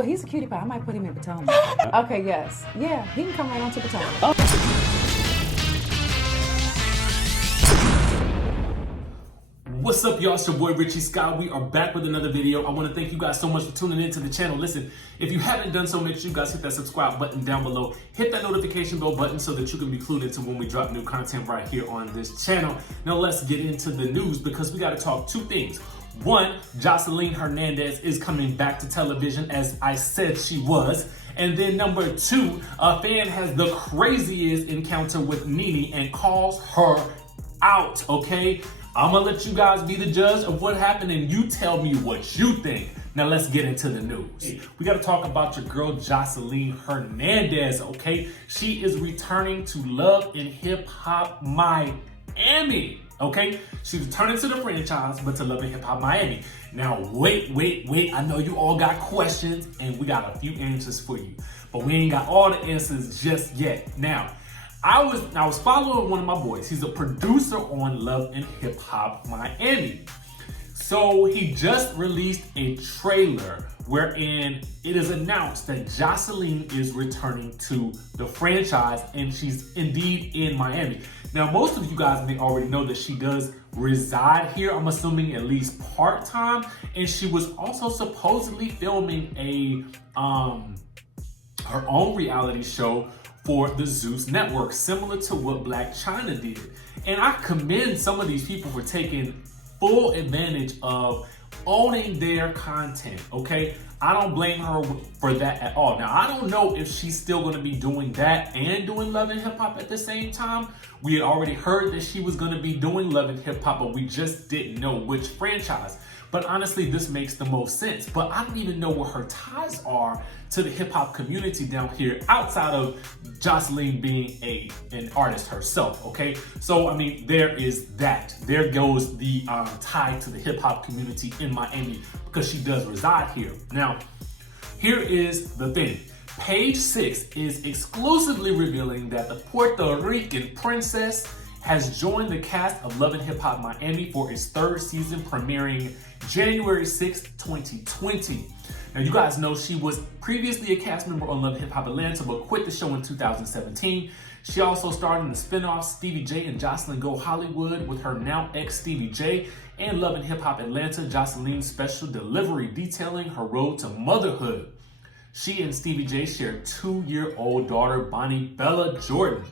Well, he's a cutie pie. I might put him in Potomac. Okay, yes. Yeah, he can come right on to Potomac. What's up, y'all? It's your boy Richie Scott. We are back with another video. I want to thank you guys so much for tuning into the channel. Listen, if you haven't done so, make sure you guys hit that subscribe button down below. Hit that notification bell button so that you can be clued into when we drop new content right here on this channel. Now let's get into the news because we got to talk two things. One, Joseline Hernandez is coming back to television as I said she was. And then number two, a fan has the craziest encounter with Nene and calls her out, okay? I'm gonna let you guys be the judge of what happened and you tell me what you think. Now let's get into the news. We gotta talk about your girl Joseline Hernandez, okay? She is returning to Love and Hip Hop Miami, okay? She's returning to the franchise, but to Love and Hip Hop Miami. Now wait. I know you all got questions and we got a few answers for you, but we ain't got all the answers just yet. Now, I was following one of my boys. He's a producer on Love and Hip Hop Miami. So he just released a trailer wherein it is announced that Joseline is returning to the franchise and she's indeed in Miami. Now, most of you guys may already know that she does reside here, I'm assuming at least part-time, and she was also supposedly filming her own reality show for the Zeus Network, similar to what Black China did. And I commend some of these people for taking full advantage of owning their content, okay? I don't blame her for that at all. Now, I don't know if she's still gonna be doing that and doing Love and Hip Hop at the same time. We had already heard that she was gonna be doing Love and Hip Hop, but we just didn't know which franchise. But honestly, this makes the most sense. But I don't even know what her ties are to the hip hop community down here outside of Joseline being an artist herself, okay? So, I mean, there is that. There goes the tie to the hip hop community in Miami because she does reside here. Now, here is the thing. Page 6 is exclusively revealing that the Puerto Rican princess has joined the cast of Love and Hip Hop Miami for its third season, premiering January 6, 2020. Now, you guys know she was previously a cast member on Love and Hip Hop Atlanta, but quit the show in 2017. She also starred in the spinoff Stevie J and Joseline Go Hollywood with her now ex Stevie J, and Love and Hip Hop Atlanta, Joseline's special delivery detailing her road to motherhood. She and Stevie J share 2-year-old daughter, Bonnie Bella Jordan.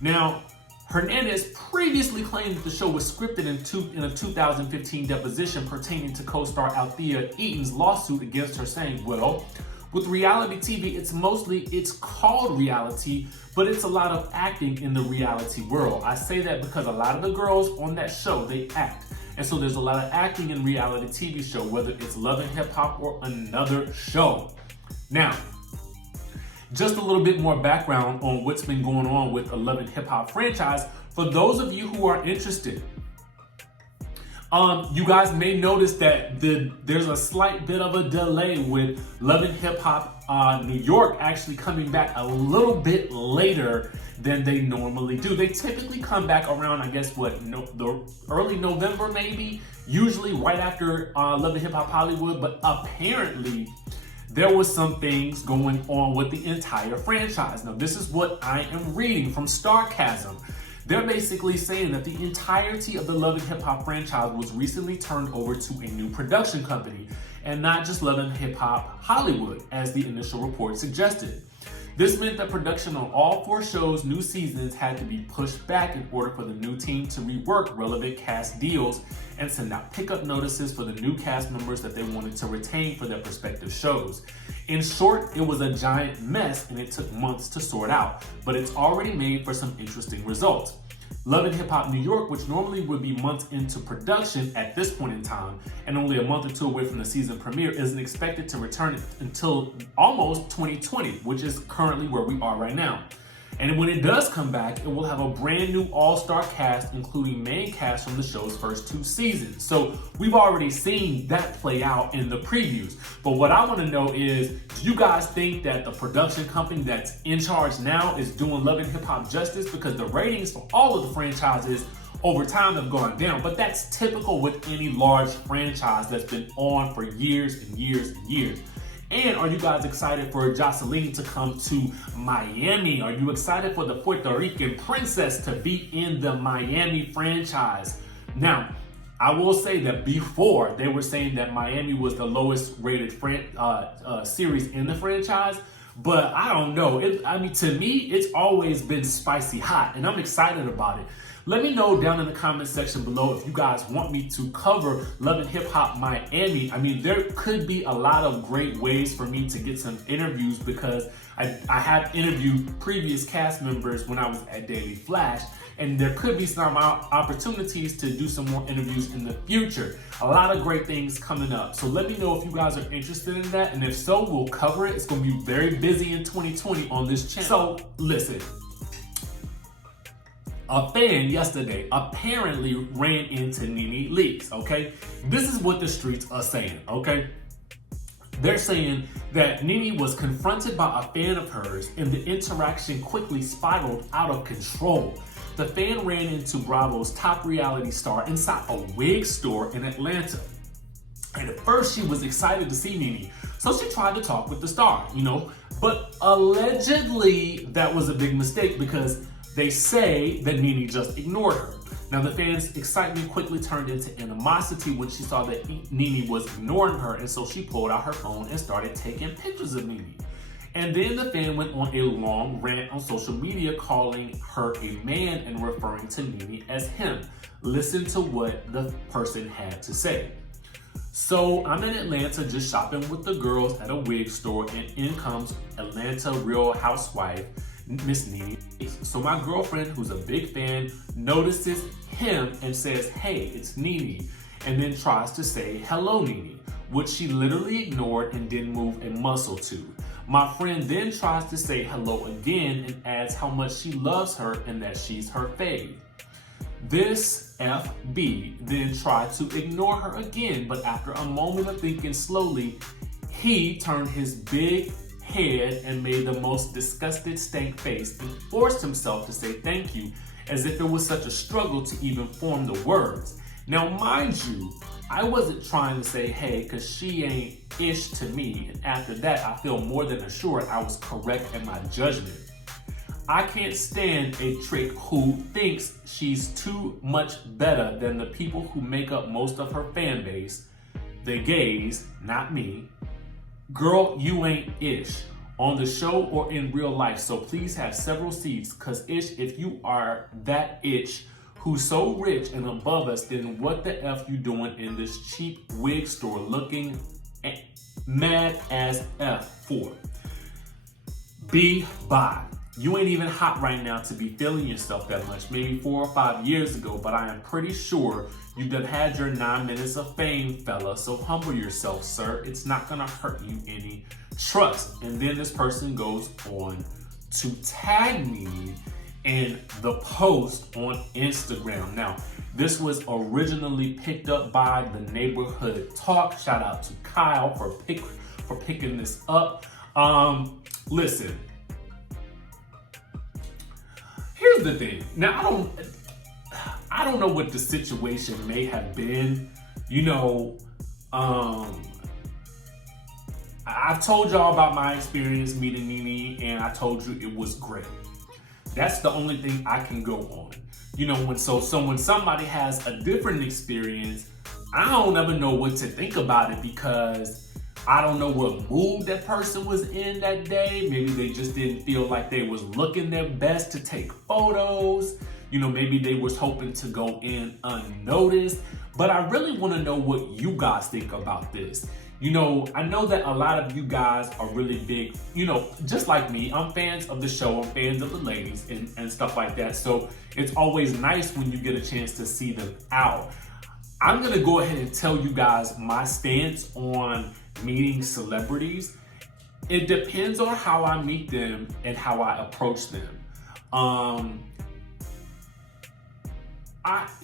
Now, Hernandez previously claimed that the show was scripted in a 2015 deposition pertaining to co-star Althea Eaton's lawsuit against her, saying, well, with reality TV, it's called reality, but it's a lot of acting in the reality world. I say that because a lot of the girls on that show, they act. And so there's a lot of acting in reality TV show, whether it's Love and Hip Hop or another show. Now, just a little bit more background on what's been going on with a Love and Hip Hop franchise. For those of you who are interested, you guys may notice that there's a slight bit of a delay with Love and Hip Hop New York actually coming back a little bit later than they normally do. They typically come back around, I guess, the early November maybe, usually right after Love and Hip Hop Hollywood, but apparently there was some things going on with the entire franchise. Now, this is what I am reading from Starcasm. They're basically saying that the entirety of the Love and Hip Hop franchise was recently turned over to a new production company, and not just Love and Hip Hop Hollywood, as the initial report suggested. This meant that production on all 4 shows' new seasons had to be pushed back in order for the new team to rework relevant cast deals and send out pickup notices for the new cast members that they wanted to retain for their respective shows. In short, it was a giant mess and it took months to sort out, but it's already made for some interesting results. Love and Hip Hop New York, which normally would be months into production at this point in time and only a month or 2 away from the season premiere, isn't expected to return until almost 2020, which is currently where we are right now. And when it does come back, it will have a brand new all-star cast, including main cast from the show's first 2 seasons. So we've already seen that play out in the previews. But what I want to know is, do you guys think that the production company that's in charge now is doing Love and Hip Hop justice? Because the ratings for all of the franchises over time have gone down. But that's typical with any large franchise that's been on for years and years and years. And are you guys excited for Joseline to come to Miami? Are you excited for the Puerto Rican princess to be in the Miami franchise? Now, I will say that before they were saying that Miami was the lowest rated series in the franchise, but I don't know. To me, it's always been spicy hot, and I'm excited about it. Let me know down in the comment section below if you guys want me to cover Love and Hip Hop Miami. There could be a lot of great ways for me to get some interviews, because I have interviewed previous cast members when I was at Daily Flash, and there could be some opportunities to do some more interviews in the future. A lot of great things coming up. So let me know if you guys are interested in that, and if so, we'll cover it. It's gonna be very busy in 2020 on this channel. So listen. A fan yesterday apparently ran into Nene Leakes, okay? This is what the streets are saying, okay? They're saying that Nene was confronted by a fan of hers, and the interaction quickly spiraled out of control. The fan ran into Bravo's top reality star inside a wig store in Atlanta. And at first she was excited to see Nene, so she tried to talk with the star, But allegedly that was a big mistake, because they say that Nene just ignored her. Now, the fans' excitement quickly turned into animosity when she saw that Nene was ignoring her, and so she pulled out her phone and started taking pictures of Nene. And then the fan went on a long rant on social media, calling her a man and referring to Nene as him. Listen to what the person had to say. So I'm in Atlanta just shopping with the girls at a wig store, and in comes Atlanta Real Housewife, Miss Nene. So my girlfriend, who's a big fan, notices him and says, "Hey, it's Nene," and then tries to say, "Hello, Nene," which she literally ignored and didn't move a muscle to. My friend then tries to say hello again and adds how much she loves her and that she's her fave. This FB then tried to ignore her again, but after a moment of thinking slowly, he turned his big head and made the most disgusted stank face and forced himself to say thank you, as if it was such a struggle to even form the words. Now, mind you, I wasn't trying to say hey, because she ain't ish to me, and after that I feel more than assured I was correct in my judgment. I can't stand a trick who thinks she's too much better than the people who make up most of her fan base, the gays, not me. Girl, you ain't ish on the show or in real life, so please have several seats, cause ish, if you are that itch who's so rich and above us, then what the F you doing in this cheap wig store looking mad as F for? Bye. You ain't even hot right now to be feeling yourself that much, maybe 4 or 5 years ago, but I am pretty sure you done had your 9 minutes of fame, fella, so humble yourself, sir. It's not gonna hurt you any. Trust. And then this person goes on to tag me in the post on Instagram. Now, this was originally picked up by the Neighborhood Talk. Shout out to Kyle for picking this up. Listen. Here's the thing. Now, I don't know what the situation may have been. I've told y'all about my experience meeting Nene, and I told you it was great. That's the only thing I can go on. When somebody has a different experience, I don't ever know what to think about it, because I don't know what mood that person was in that day. Maybe they just didn't feel like they was looking their best to take photos. Maybe they was hoping to go in unnoticed. But I really want to know what you guys think about this. I know that a lot of you guys are really big, just like me. I'm fans of the show, I'm fans of the ladies and stuff like that. So it's always nice when you get a chance to see them out. I'm gonna go ahead and tell you guys my stance on meeting celebrities. It depends on how I meet them and how I approach them.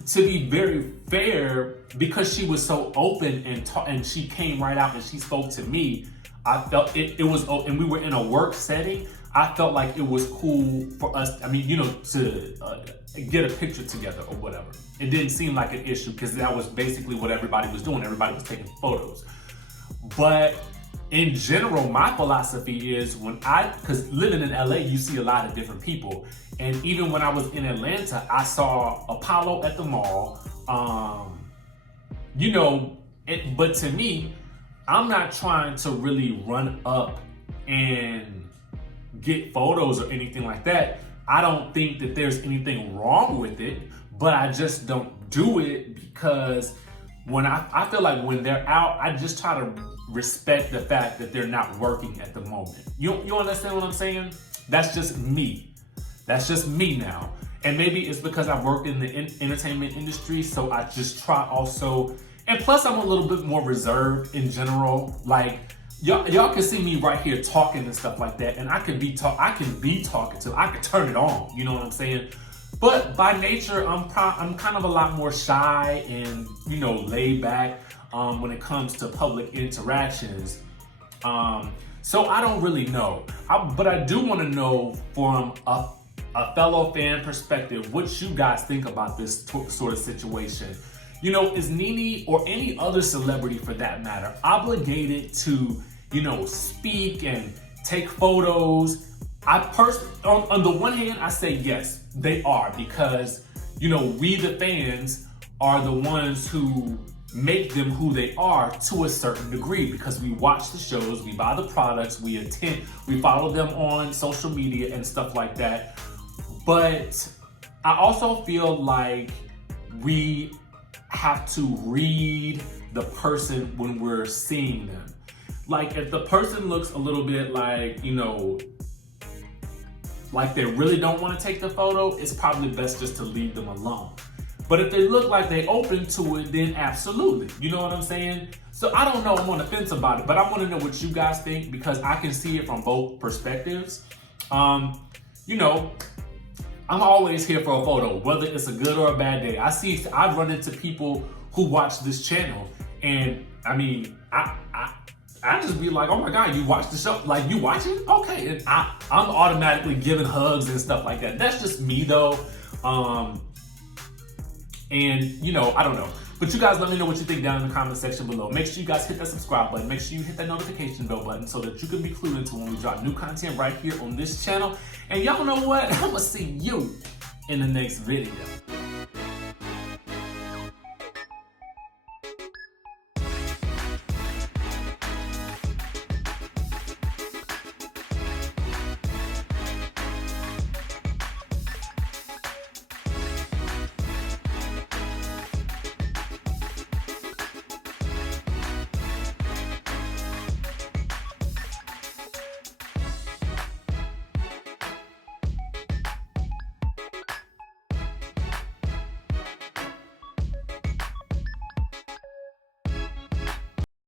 To be very fair, because she was so open and she came right out and she spoke to me, I felt it was, and we were in a work setting, I felt like it was cool for us, to get a picture together or whatever. It didn't seem like an issue, because that was basically what everybody was doing. Everybody was taking photos. But in general, my philosophy is because living in LA, you see a lot of different people. And even when I was in Atlanta, I saw Apollo at the mall. But to me, I'm not trying to really run up and get photos or anything like that. I don't think that there's anything wrong with it, but I just don't do it because when I feel like when they're out, I just try to respect the fact that they're not working at the moment. You understand what I'm saying? That's just me. That's just me now. And maybe it's because I've worked in the entertainment industry, so I just try also. And plus, I'm a little bit more reserved in general. Like, y'all can see me right here talking and stuff like that, and I can be talking to. I can turn it on. You know what I'm saying? But by nature, I'm kind of a lot more shy and laid back when it comes to public interactions. So I don't really know. But I do want to know from a fellow fan perspective what you guys think about this sort of situation. Is Nene or any other celebrity for that matter obligated to, speak and take photos? On the one hand, I say yes, they are, because, we the fans are the ones who make them who they are to a certain degree, because we watch the shows, we buy the products, we follow them on social media and stuff like that. But I also feel like we have to read the person when we're seeing them. Like, if the person looks a little bit like, like they really don't want to take the photo, it's probably best just to leave them alone. But if they look like they open to it, then absolutely. You know what I'm saying? So I don't know, I'm on the fence about it, but I want to know what you guys think, because I can see it from both perspectives. I'm always here for a photo, whether it's a good or a bad day. I've run into people who watch this channel, and I mean, I just be like, oh my God, you watch the show? Like, you watch it? Okay. And I'm automatically giving hugs and stuff like that. That's just me though. I don't know. But you guys let me know what you think down in the comment section below. Make sure you guys hit that subscribe button. Make sure you hit that notification bell button so that you can be clued into when we drop new content right here on this channel. And y'all know what? I'm gonna see you in the next video.